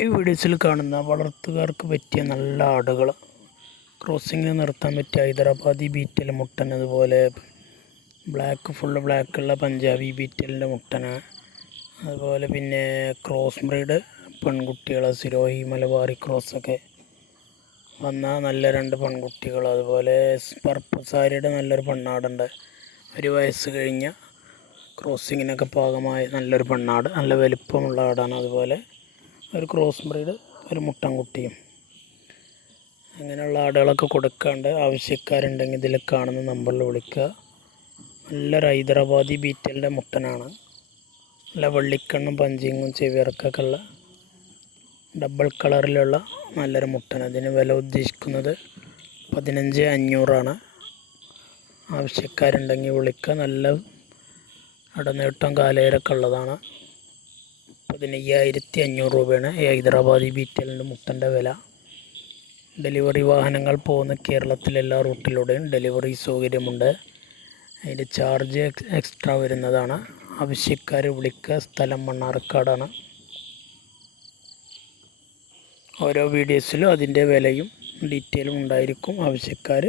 ഈ വീഡിയോസിൽ കാണുന്ന വളർത്തുകാർക്ക് പറ്റിയ നല്ല ആടുകൾ, ക്രോസിങ്ങിന് നിർത്താൻ പറ്റിയ ഹൈദരാബാദി ബീറ്റൽ മുട്ടൻ, അതുപോലെ ഫുള്ള് ബ്ലാക്കുള്ള പഞ്ചാബി ബീറ്റലിൻ്റെ മുട്ടന്, അതുപോലെ പിന്നെ ക്രോസ് ബ്രീഡ് പെൺകുട്ടികൾ, സിരോഹി മലബാറി ക്രോസൊക്കെ വന്ന നല്ല 2 പെൺകുട്ടികൾ, അതുപോലെ പർപ്പസാരിയുടെ നല്ലൊരു പെണ്ണാടുണ്ട്. 1 വയസ്സ് കഴിഞ്ഞ ക്രോസിങ്ങിനൊക്കെ പാകമായ നല്ലൊരു പെണ്ണാട്, നല്ല വലിപ്പമുള്ള ആടാണ്. അതുപോലെ ഒരു ക്രോസ് ബ്രീഡ്, ഒരു മുട്ടൻകുട്ടിയും. അങ്ങനെയുള്ള ആടുകളൊക്കെ കൊടുക്കാണ്ട് ആവശ്യക്കാരുണ്ടെങ്കിൽ ഇതിൽ കാണുന്ന നമ്പറിൽ വിളിക്കുക. നല്ലൊരു ഹൈദരാബാദി ബീറ്റലിൻ്റെ മുട്ടനാണ്. നല്ല വെള്ളിക്കണ്ണും പഞ്ചിങ്ങും ചെവിയിറക്കൊക്കെ ഉള്ള ഡബിൾ കളറിലുള്ള നല്ലൊരു മുട്ടൻ. അതിന് വില ഉദ്ദേശിക്കുന്നത് 15,500 ആവശ്യക്കാരുണ്ടെങ്കിൽ വിളിക്കുക. നല്ല ഇടനീട്ടം കാലേരൊക്കെ ഉള്ളതാണ്. 15,500 രൂപയാണ് ഈ ഹൈദരാബാദി ബീറ്റലിൻ്റെ മുട്ടൻ്റെ വില. ഡെലിവറി വാഹനങ്ങൾ പോകുന്ന കേരളത്തിലെല്ലാ റൂട്ടിലൂടെയും ഡെലിവറി സൗകര്യമുണ്ട്. അതിൻ്റെ ചാർജ് എക്സ്ട്രാ വരുന്നതാണ്. ആവശ്യക്കാർ വിളിക്കുക. സ്ഥലം മണ്ണാർക്കാടാണ്. ഓരോ വീഡിയോസിലും അതിൻ്റെ വിലയും ഡീറ്റെയിലും ഉണ്ടായിരിക്കും. ആവശ്യക്കാർ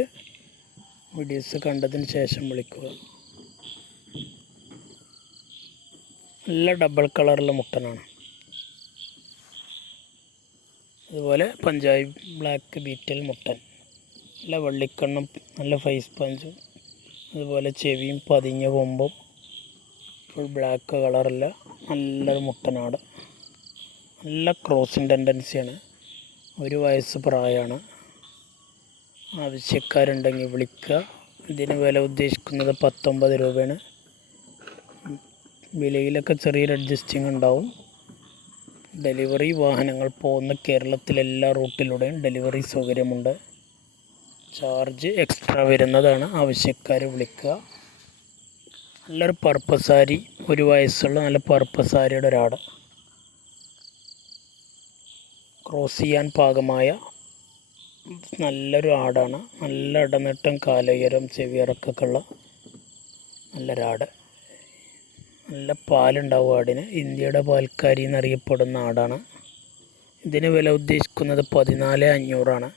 വീഡിയോസ് കണ്ടതിന് ശേഷം വിളിക്കുക. നല്ല ഡബിൾ കളറുള്ള മുട്ടനാണ്. അതുപോലെ പഞ്ചാബി ബ്ലാക്ക് ബീറ്റൽ മുട്ടൻ, നല്ല വെള്ളിക്കണ്ണും നല്ല ഫേസ് പഞ്ചും, അതുപോലെ ചെവിയും പതിഞ്ഞ കൊമ്പും, ഫുൾ ബ്ലാക്ക് കളറില്ല നല്ലൊരു മുട്ടനാട്. നല്ല ക്രോസിങ് ടെൻഡൻസിയാണ്. 1 വയസ്സ് പ്രായമാണ്. ആവശ്യക്കാരുണ്ടെങ്കിൽ വിളിക്കുക. ഇതിന് വില ഉദ്ദേശിക്കുന്നത് 19 രൂപയാണ്. വിലയിലൊക്കെ ചെറിയൊരു അഡ്ജസ്റ്റിംഗ് ഉണ്ടാവും. ഡെലിവറി വാഹനങ്ങൾ പോകുന്ന കേരളത്തിലെല്ലാ റൂട്ടിലൂടെയും ഡെലിവറി സൗകര്യമുണ്ട്. ചാർജ് എക്സ്ട്രാ വരുന്നതാണ്. ആവശ്യക്കാർ വിളിക്കുക. നല്ലൊരു പർപ്പസാരി, 1 വയസ്സുള്ള നല്ല പർപ്പസാരിയുടെ ഒരാട്, ക്രോസ് ചെയ്യാൻ പാകമായ നല്ലൊരു ആടാണ്. നല്ല ഇടനീട്ടം കാലുയരം ചെവിയിറക്കൊക്കെ ഉള്ള നല്ലൊരാട്. നല്ല പാലുണ്ടാവും ആടിന്. ഇന്ത്യയുടെ പാൽക്കാരി എന്നറിയപ്പെടുന്ന ആടാണ്. ഇതിന് വില ഉദ്ദേശിക്കുന്നത് 14,500.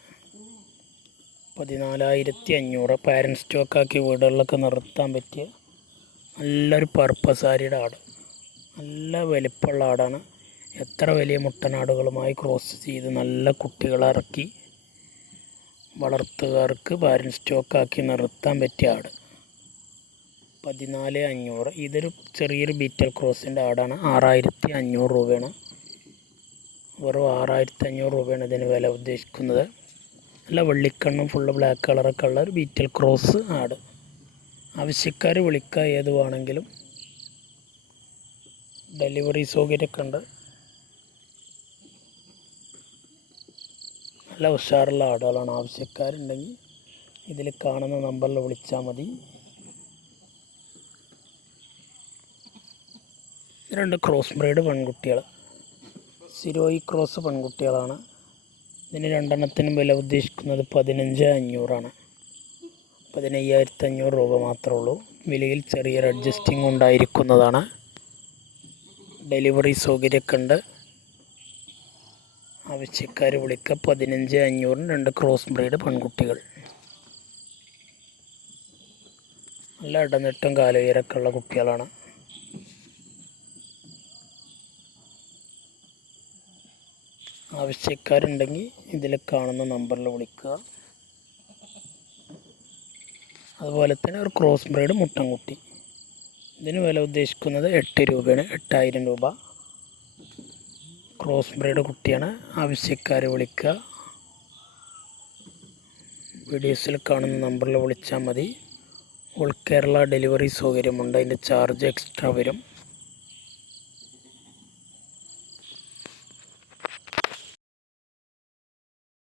14,500 പാരൻറ്റ് സ്റ്റോക്കാക്കി വീടുകളിലൊക്കെ നിർത്താൻ പറ്റിയ നല്ലൊരു പർപ്പസാരിയുടെ ആട്. നല്ല വലിപ്പമുള്ള ആടാണ്. എത്ര വലിയ മുട്ടനാടുകളുമായി ക്രോസ് ചെയ്ത് നല്ല കുട്ടികളെ ഇറക്കി വളർത്തുകാർക്ക് പാരൻറ്റ് സ്റ്റോക്കാക്കി നിർത്താൻ പറ്റിയ ആട്. 14,500. ഇതൊരു ചെറിയൊരു ബീറ്റൽ ക്രോസിൻ്റെ ആടാണ്. 6,500 രൂപയാണ്. വെറും 6,500 രൂപയാണ് ഇതിന് വില ഉദ്ദേശിക്കുന്നത്. നല്ല വെള്ളിക്കണ്ണും ഫുള്ള് ബ്ലാക്ക് കളറൊക്കെ ഉള്ള ഒരു ബീറ്റൽ ക്രോസ് ആട്. ആവശ്യക്കാർ വിളിക്കുക. ഏത് വേണമെങ്കിലും ഡെലിവറി സൗകര്യമൊക്കെ ഉണ്ട്. നല്ല ഉഷാറുള്ള ആടുകളാണ്. ആവശ്യക്കാരുണ്ടെങ്കിൽ ഇതിൽ കാണുന്ന നമ്പറിൽ വിളിച്ചാൽ മതി. 2 ക്രോസ് ബ്രീഡ് പെൺകുട്ടികൾ, സിരോയി ക്രോസ് പെൺകുട്ടികളാണ്. ഇതിന് 2 എണ്ണത്തിനും വില ഉദ്ദേശിക്കുന്നത് 15,500. 15,500 രൂപ മാത്രമേ ഉള്ളൂ. വിലയിൽ ചെറിയൊരു അഡ്ജസ്റ്റിംഗ് ഉണ്ടായിരിക്കുന്നതാണ്. ഡെലിവറി സൗകര്യമൊക്കെ ഉണ്ട്. ആവശ്യക്കാർ വിളിക്കുക. 15,500 2 ക്രോസ് ബ്രീഡ് പെൺകുട്ടികൾ. നല്ല ഇടനീട്ടം കാലുയരൊക്കെ ഉള്ള കുട്ടികളാണ്. ആവശ്യക്കാരുണ്ടെങ്കിൽ ഇതിൽ കാണുന്ന നമ്പറിൽ വിളിക്കുക. അതുപോലെ തന്നെ ഒരു ക്രോസ് ബ്രീഡ് മുട്ടൻകുട്ടി. ഇതിന് വില ഉദ്ദേശിക്കുന്നത് 8 രൂപയാണ്. 8,000 രൂപ. ക്രോസ് ബ്രീഡ് കുട്ടിയാണ്. ആവശ്യക്കാർ വിളിക്കുക. വീഡിയോസിൽ കാണുന്ന നമ്പറിൽ വിളിച്ചാൽ മതി. ഓൾ കേരള ഡെലിവറി സൗകര്യമുണ്ട്. അതിൻ്റെ ചാർജ് എക്സ്ട്രാ വരും.